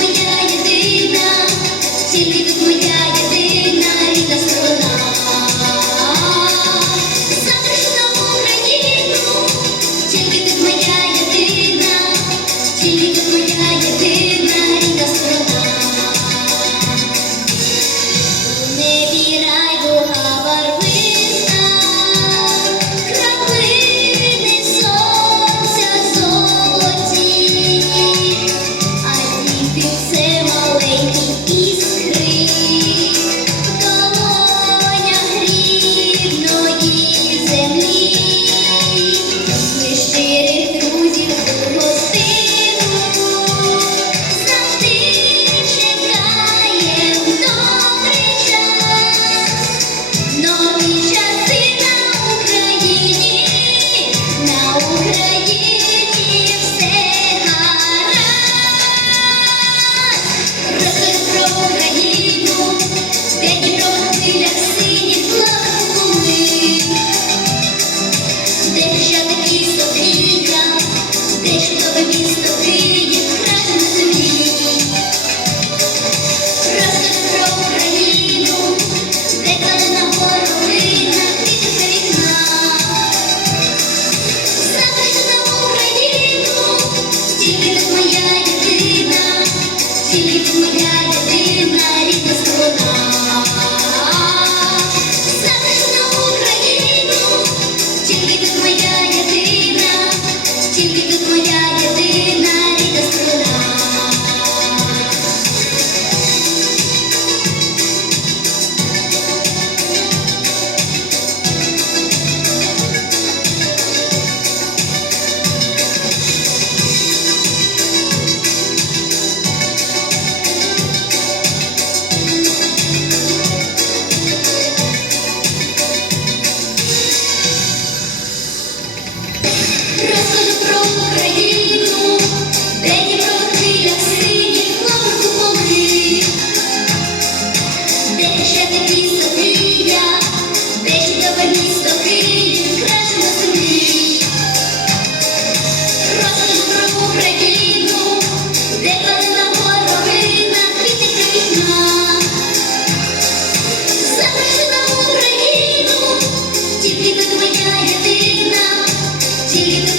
моя єдина, тільки No, Всіх моя людина рідна сторона. Захисну Україну, тільки моя єдина, тільки see.